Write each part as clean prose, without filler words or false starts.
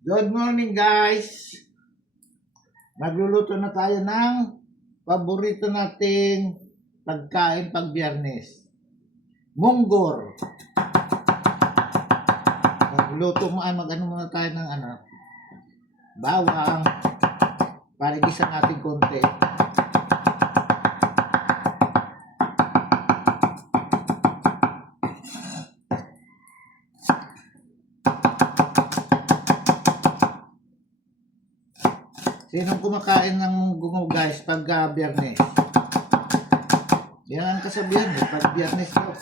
Good morning guys! Magluluto na tayo ng paborito nating pagkain pag Biyernes. Munggor. Mag-ano muna tayo ng bawang para gisa natin konti. Sinong kumakain ng munggo guys pag Biyernes? Yan ang kasabihan pag Biyernes daw.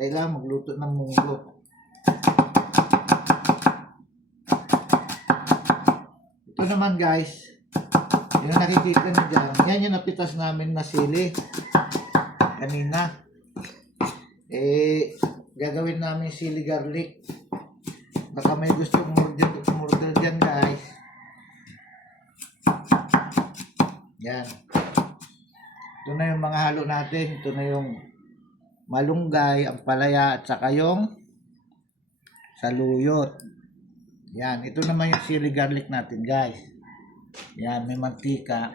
Kailangan magluto ng munggo. Ito naman guys, yung nakikita nyo dyan, yan yung napitas namin na sili kanina. Gagawin namin sili garlic. Baka may gustong murder dyan guys. Yan. Ito na yung mga halo natin. Ito na yung malunggay, ampalaya, at saka yung saluyot. Yan. Ito naman yung sili garlic natin guys. Yan. May mantika.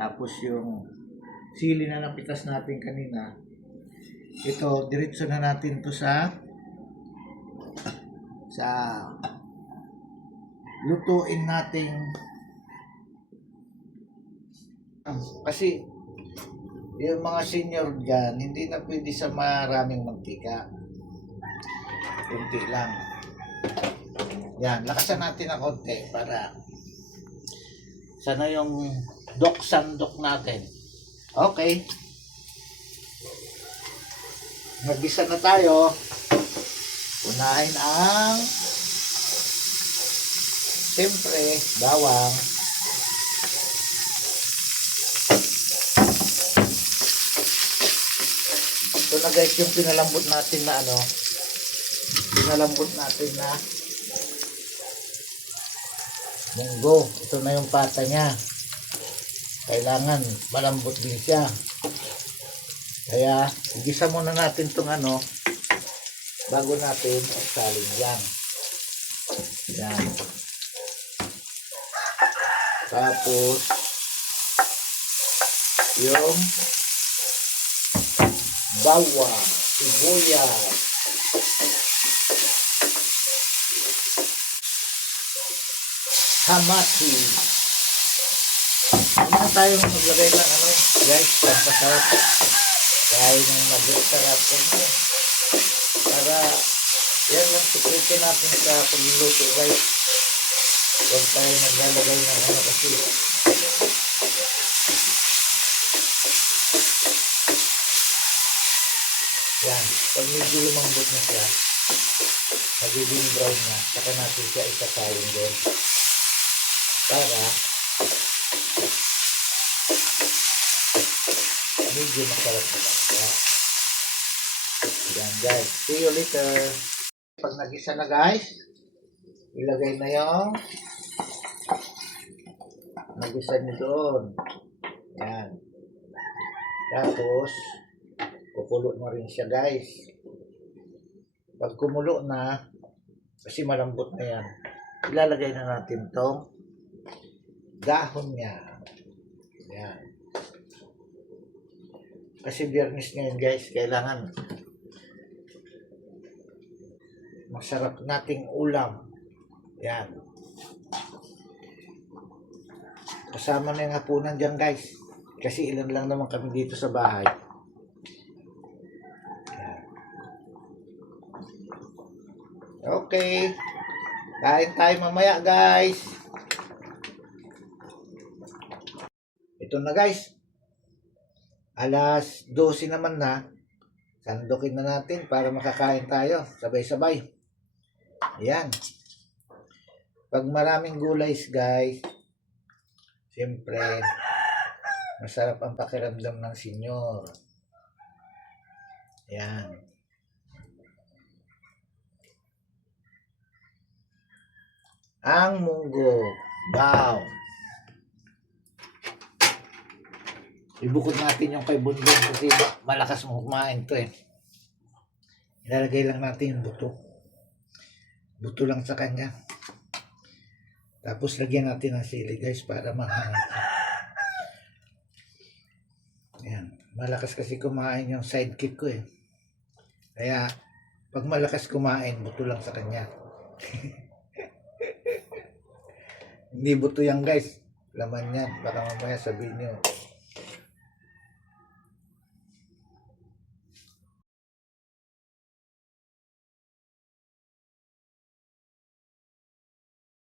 Tapos yung sili na napitas natin kanina. Ito, diretso na natin to sa lutuin nating kasi yung mga senior dyan, hindi na pwede sa maraming mantika. Kunti lang. Yan, lakasan natin ng konti para sana yung sandok natin. Okay. Mag-isa na tayo. Unahin ang siyempre bawang. Ito na guys yung pinalambot natin na munggo. Ito na yung pata niya. Kailangan malambot din siya. Kaya igisa muna natin itong bago natin salin yan. Yan. Tapos yung bawang, sibuyas, hamasi. Hindi na tayo maglagay ng guys, pampasarap. Kaya yung mag-sarap para yan lang sikreto natin sa pagluluto guys. Huwag tayo maglalagay ng kasi yan, pag medyo lumambot na siya, magiging brown na, saka natin siya isasayin doon para medyo masarap na siya. Yan guys, see you later. Pag nagisa na guys, ilagay na yung nagisa nyo doon. Yan. Tapos kukulo na rin siya guys. Pag kumulo na, kasi malambot na yan, ilalagay na natin tong dahon niya. Yan. Kasi Biyernes ngayon guys, kailangan masarap nating ulam. Yan. Kasama na yung hapunan dyan guys. Kasi ilan lang naman kami dito sa bahay. Okay. Kain tayo mamaya guys. Ito na guys. Alas 12 naman na. Sandukin na natin para makakain tayo. Sabay-sabay. Ayan. Pag maraming gulay guys, siyempre, masarap ang pakiramdam ng senyor. Ayan. Ang munggo. Wow. Ibukod natin yung kay Bundong kasi malakas mo kumain to eh. Ilalagay lang natin yung buto. Buto lang sa kanya. Tapos lagyan natin ng sili guys para mahangat siya. Ayan. Malakas kasi kumain yung sidekick ko eh. Kaya pag malakas kumain, buto lang sa kanya. Hindi buto yan guys. Laman yan. Baka mamaya sabihin nyo,